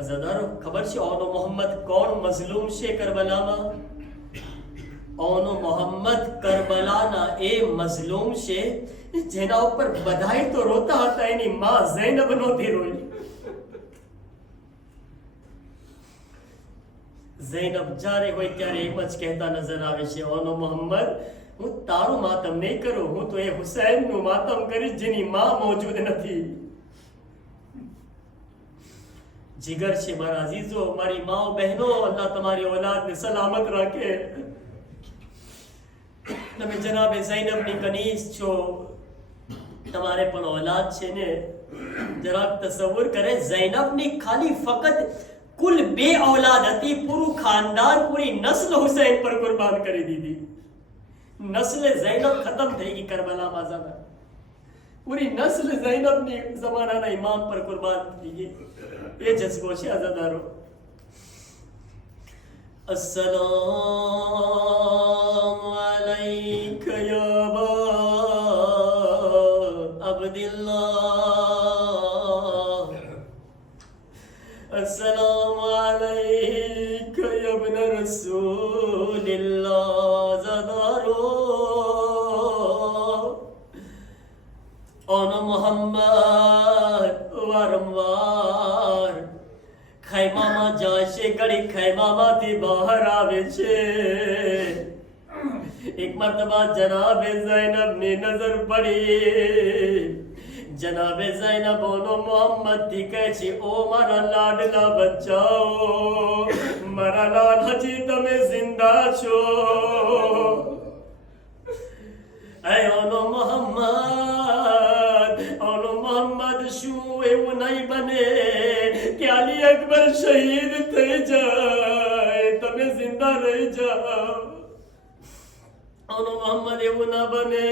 અઝાદારો ખબર છે ઔનો મોહમ્મદ કોણ મઝલૂમ છે કરબલામાં? ઔનો મોહમ્મદ કરબલાના એ મઝલૂમ છે જેના ઉપર બધાય તો રોતા હતા, એની માં ઝૈનબ નહોતી રોઈ. ઝૈનબ જ્યારે હોય ત્યારે એમ જ કહેતા નજર આવે છે, ઔનો મોહમ્મદ હું તારું માતમ નહીં કરું, હું તો એ હુસૈનનું માતમ કરીશ જેની માં મોજૂદ નથી. જીગર છે મારા અઝીઝો, મારી માઓ બહેનો, અલ્લાહ તમારી ઔલાદને સલામત રાખે. તમે જનાબે ઝૈનબની કનીઝ છો, તમારે પણ ઔલાદ છે ને. જરાક તસવ્વુર કરે, ઝૈનબની ખાલી ફક્ત કુલ 2 ઔલાદ હતી, પૂરું ખાનદાન, પૂરી નસ્લ હુસૈન પર કુરબાન કરી દીધી. નસ્લ ઝૈનબ ખતમ થઈ ગઈ કરબલામાં. ઝમાના પૂરી નસ્લ ઝૈનબની ઝમાનાના ઇમામ પર કુરબાન થઈ ગઈ. એ જज्बो છે અઝાદારો. अस्सलामु अलैका या अबा अब्दिल्लाह, अस्सलामु अलैका या इब्न रसूलिल्लाह. ज़दारो ઔનો મોહમ્મદ વારંવાર ખૈમામાં જાય છે, ઘડી ખૈમામાંથી બહાર આવે છે. એક મરતબા જનાબે ઝૈનબની નજર પડી. જનાબે ઝૈનબ ઔનો મોહમ્મદથી કહે છે, ઓ મારા લાડલા બચ્ચાઓ, મારા લાલ હજી તમે જિંદા છો. એ ઔનો મોહમ્મદ, શું એવું નહીં બને કે અલી અકબર શહીદ થઈ જાય, તમે જિંદા રહી જાઓ? ઔનો મોહમ્મદ, એવું ના બને.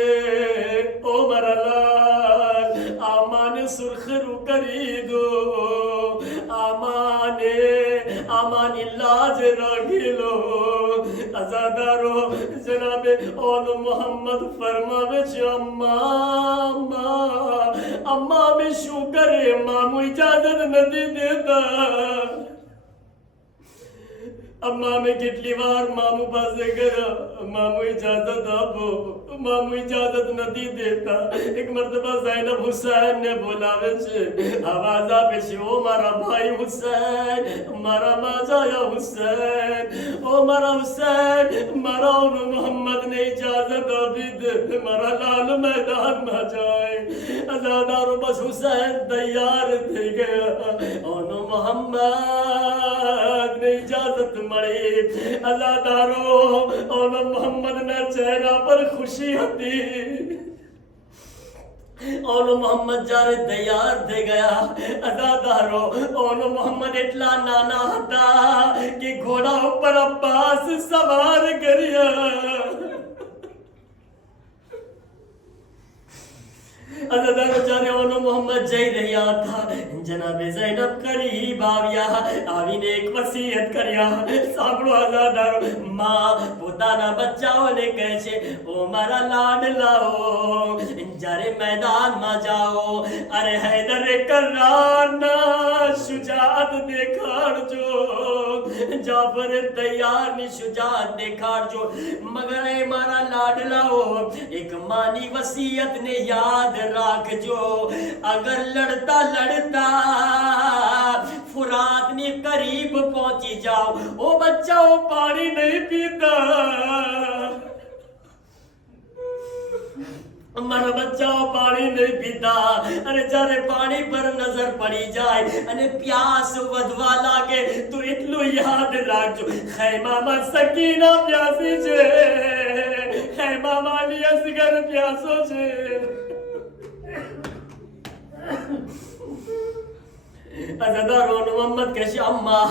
ઓ મારા લાલ, આમાને સુરખરૂ કરી દો, આમાની લાજ રાખી લો. ازادارو جناب اون محمد فرماوے چھ اما میں شو کرے مامو اجازت ندی دیتا اما میں کتلی بار مامو پاسے کرا مامو اجازت آبو مامو اجازت ندی دیتا ایک مرتبہ زینب حسین نے بولا ویچے آوازہ پیچھے او مارا بھائی حسین مارا ماجا یا حسین او مارا حسین مارا انہوں محمد نے اجازت آبی دے مارا لال میدان میں جائے ازادارو بس حسین تیار تھے گیا انہوں محمد نے اجازت مڑی ازادارو انہوں محمد نے چہرہ پر خوشی ہوتی اونو محمد جارے دیار دے گیا ازادارو اونو محمد اٹلا نانا ہتا کہ گھوڑا اوپر عباس سوار کریا ازادارو جارے اونو محمد جائی رہیا تھا جناب زینب قریب آویا آوی نے ایک وصیت کریا سامڑو ازادارو ماں پوتانا بچاؤ نے کہچے او مارا لاڈ لاؤ جارے میدان ما جاؤ ارے حیدر کرانا شجاعت دیکھاڑ جو جعفر تیار نی شجاعت دیکھاڑ جو مگر اے مارا لاڈ لاؤ ایک مانی وصیت نے یاد راکھ جو اگر لڑتا لڑتا فرات نی قریب پہنچی جاؤ او بچہ وہ پانی نہیں پیتا ہمارا بچہ پانی نہیں پیتا ارے جارے پانی پر نظر پڑی جائے انہیں پیاس ودوا لاگے تو اتلو یاد راک جو خیمہ ما سکینہ پیاسی چھے خیمہ مالی اصغر پیاسو چھے ازادارون محمد کہشی اماں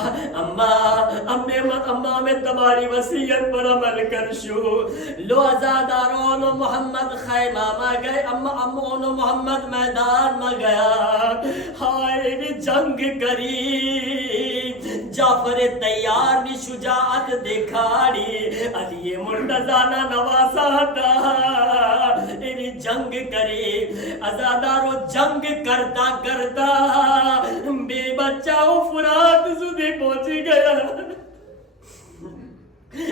میں تمہاری وصیت پر عمل کرشو لو ازادارون محمد خیمہ میں گئے امون محمد میدان میں گیا ہائے بھی جنگ کری جعفر تیار نی شجاعت دکھاڑی علی مرتضانہ نواسا تھا ایوی جنگ کری ازادارو جنگ کرتا کرتا بے بچاؤ فرات سدی پہنچی گیا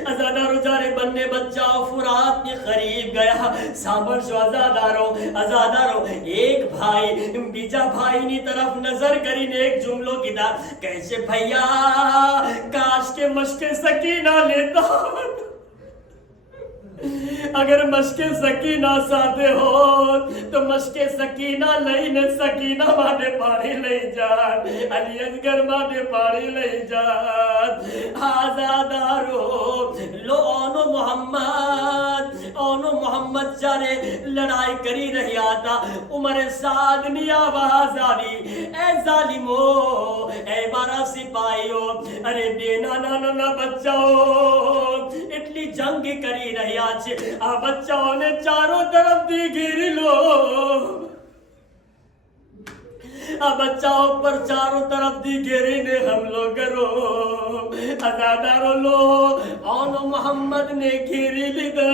ازادارو جارے بننے بچاؤ فرات نے قریب گیا سامر شو ازادارو ایک بھائی بیجا بھائی نی طرف نظر کری نے ایک جملوں کی دا کیسے بھئیا کاش کے مشق سکینہ لیتا اگر مشق سکینہ ساتھے ہو تو مشق سکینہ لئینے سکینہ مانے پاڑی لئی جات علی اصغر مانے پاڑی لئی جات آزادارو لو اونو محمد جارے لڑائی کری رہی آتا عمر سعد نی آواز آوی اے ظالمو اے بارا سپاہیو ارے دینا نا بچاؤ اتلی جنگ کری رہی آچے بچاؤں نے چاروں طرف دی گھیری لو بچاؤں پر چاروں طرف دی گھیری نے حملوں کرو ازادارو لو اونو محمد نے گھیری لیدا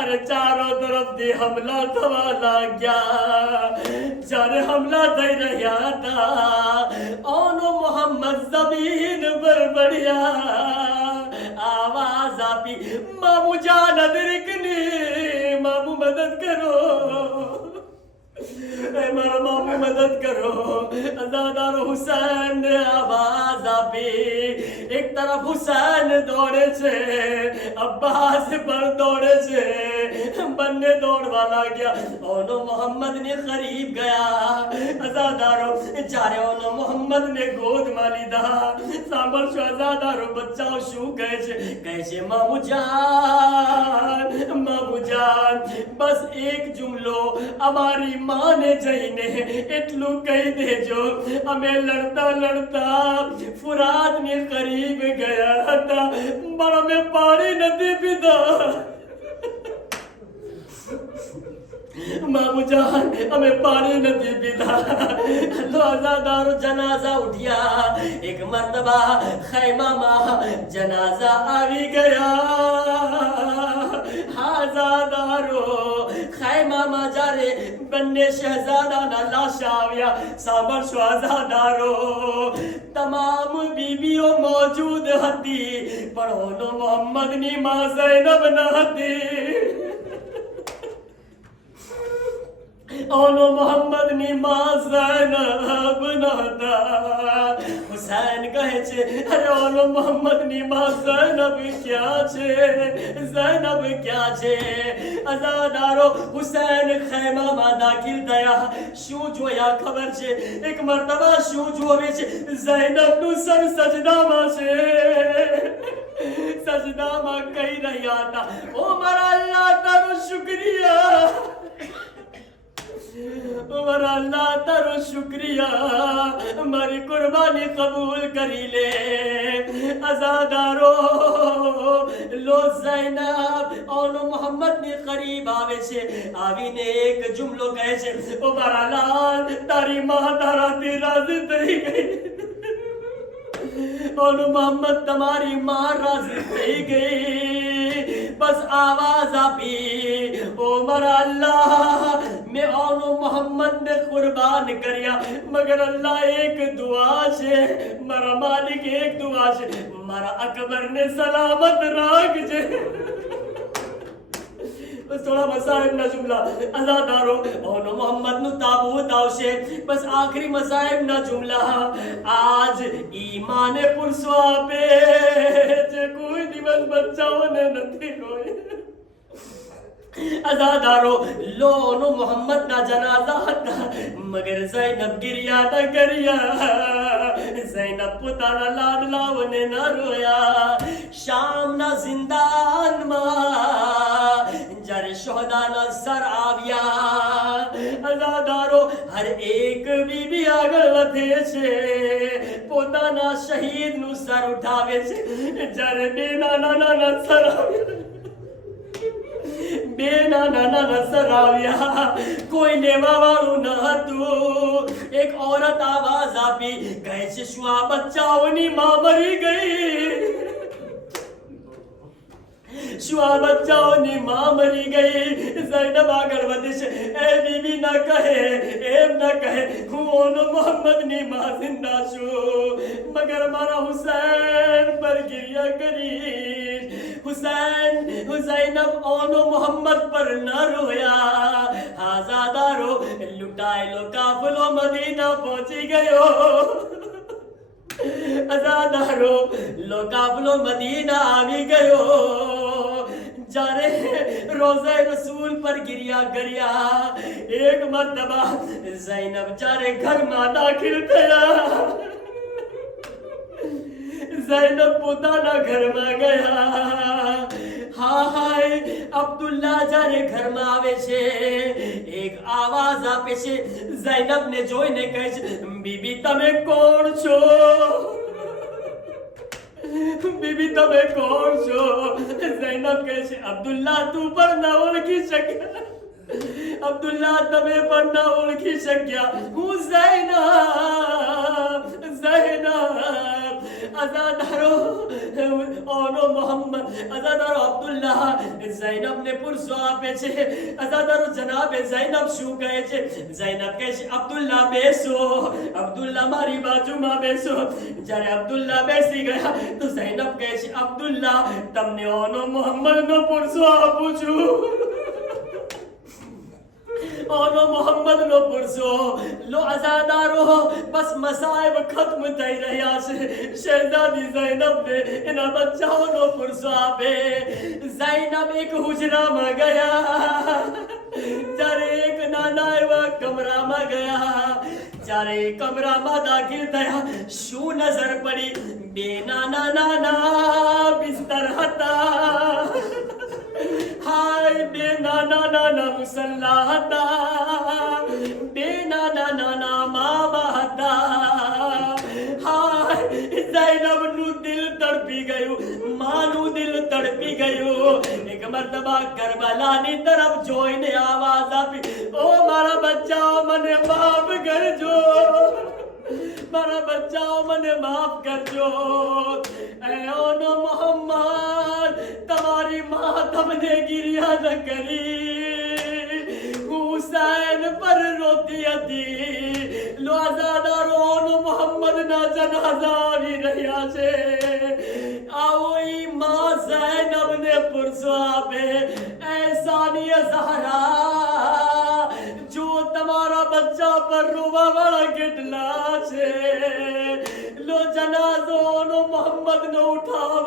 ارے چاروں طرف دی حملہ توالا گیا چارے حملہ دے رہیا تھا اونو محمد زمین پر بڑھیا آواز آپی مامو جان ادرکنی مامو مدد کرو اے مارا مامو مدد کرو ازادار حسین نے آواز آپی ایک طرف حسین دوڑے چھے عباس پر دوڑے چھے بننے دوڑ والا گیا اونو محمد نے قریب گیا ازادارو چارے اونو محمد نے گود مالی دا سامبر شو ازادارو بچاؤ شو کہے مامو جان بس ایک جملو ہماری ماں نے جائینے اتلو کہی دے جو ہمیں لڑتا لڑتا فرات نے قریب گیا تھا بڑا میں پانی ندی پیدا મામુ જાન અમે પાણી નથી પીધા તો અઝાદારો જનાઝા ઉઠ્યા એક મર્તબા ખૈમામાં જનાઝા આવી ગયા આઝાદારો ખૈમામાં જ્યારે બંને શહેઝાદાના લાશા આવ્યા સાંભળશો આઝાદારો તમામ બીબીઓ મોજૂદ હતી પણ ઓનો મોહમ્મદની માં ઝૈનબ ન હતી ઓનો મોહમ્મદની માં ઝૈનબ નહોતા હુસૈન કહે છે અરે ઓનો મોહમ્મદની માં ઝૈનબ ક્યાં છે અઝાદારો હુસૈન ખૈમામાં દાખિલ થયા શું જોયા ખબર છે એક મર્તબા શું જોવે છે ઝૈનબનું સર સજદામાં છે સજદામાં કહી રહ્યા હતા ઓ મારા અલ્લાહ તારો શુક્રિયા મારા અલ્લાહ તારો શુક્રિયા મારી કુરબાની કબૂલ કરી લે અઝાદારો લો ઝૈનબ ઓનો મોહમ્મદની કરીબ આવે છે આવીને એક જુમલો કહે છે ઓ મારા લાલ તારી માં તારાથી રાજી થઈ ગઈ ઓનો મોહમ્મદ તમારી માં રાજી થઈ ગઈ બસ આવાજ આપી ઓ મારા અલ્લાહ मैं ओनो मोहम्मद ने कुर्बान करिया मगर अल्लाह एक दुआ છે મારા માલિક એક દુઆ છે મારા અકબર ને સલામત રાખજે બસ થોડા મસાઈબ ના જુમલા અઝાદારો ઓનો મોહમ્મદ નું તાબૂત આવશે બસ આખરી મસાઈબ ના જુમલા આજ ઈમાને પુરસો આપે જે કોઈ દિવસ બચ્ચાઓને નથી રોય અઝાદારો લોનો મોહમ્મદ ના જનાઝા હતા મગર ઝૈનબ ગિરિયા ન કર્યા ઝૈનબ પોતાના લાડલાઓને ન રોયા શામના જિંદાનમાં જ્યારે શોહદાના સર આવ્યા અઝાદારો હર એક બીબી આગળ વધે છે પોતાના શહીદનું સર ઉઠાવે છે જ્યારે બે નાના સર આવ્યા બે નાના સર આવ્યા કોઈ લેવા વાળું ન હતું એક औरत આવાજ આપી કહે છે શું આ બચ્ચાઓની માં મરી ગઈ શું આ બચ્ચાઓની માં મરી ગઈ ઝૈનબ આગળ વધે છે એ બીબી ન કહે એમ ન કહે હું ઓનો મોહમ્મદની માં જિંદા છું મગર મારા હુસૈન પર ગિરિયા કરીશ હુસૈન ઝૈનબ ઓનો મોહમ્મદ પર ન રોયા આઝાદારો લૂંટાયેલો કાફલો મદીના પહોંચી ગયો અઝાદારો લો કાફલો મદીના આવી ગયો જ્યારે રોઝે રસૂલ પર ગિરિયા કર્યા એક મરતબા ઝૈનબ જ્યારે ઘરમાં દાખિલ થયા ઝૈનબ પોતાના ઘરમાં ગયા હાય અબ્દુલ્લા જ્યારે ઘરમાં આવે છે એક આવાજ આપે છે ઝૈનબ ને જોઈને કહે છે બીબી તમે કોણ છો બીબી તમે કોણ છો ઝૈનબ કહે છે અબ્દુલ્લા તું પણ ના ઓળખી શક્યા અબ્દુલ્લા તમે પણ ના ઓળખી શક્યા હું ઝૈનબ અઝાદારો ઓનો મોહમ્મદ અઝાદારો અબ્દુલ્લા ઝૈનબ ને પુરસો આપે છે અઝાદારો જનાબે ઝૈનબ શું કહે છે ઝૈનબ કહે છે અબ્દુલ્લા બેસો અબ્દુલ્લા મારી બાજુમાં બેસો જ્યારે અબ્દુલ્લા બેસી ગયા તો ઝૈનબ કહે છે અબ્દુલ્લા તમને ઓનો મોહમ્મદ નો પુરસો આપું છું ઓનો મોહમ્મદ નો પુરસો લો અઝાદારો બસ મસાઈબ ખત્મ થઈ રહ્યા છે શહેઝાદી ઝૈનબ ને એના બચ્ચાઓનો પુરસો આપે ઝૈનબ એક હુજરામાં ગયા જ્યારે એક નાના એવા કમરામાં ગયા જ્યારે કમરામાં દાખિલ થયા શું નજર પડી બે નાના બિસ્તર હતા હાય બે નાના મુસલ્લા હતા બે નાના મામા હતા હાય ઝૈનબ નું દિલ તડપી ગયું માનું દિલ તડપી ગયું એક મરતબા કરબલાની તરફ જોઈને આવાજ આપી, ઓ મારા બચ્ચાઓ મને માફ કરજો, મારા બચ્ચાઓ મને માફ કરજો. એ ઓનો મોહમ્મદ, તમારી માં તમને ગિરિયા ન કરી, હુસૈન પર રોતી હતી. લો આઝાદારોનો મોહમ્મદના જનાઝા આવી રહ્યા છે. આવો ઈ માં ઝૈનબને પુરસો આપે. એ સાનિયા ઝહરા, જો તમારા બચ્ચા પર રોવા વાળા કેટલા છે. લો જનાઝોનો મોહમ્મદનો ઉઠાવો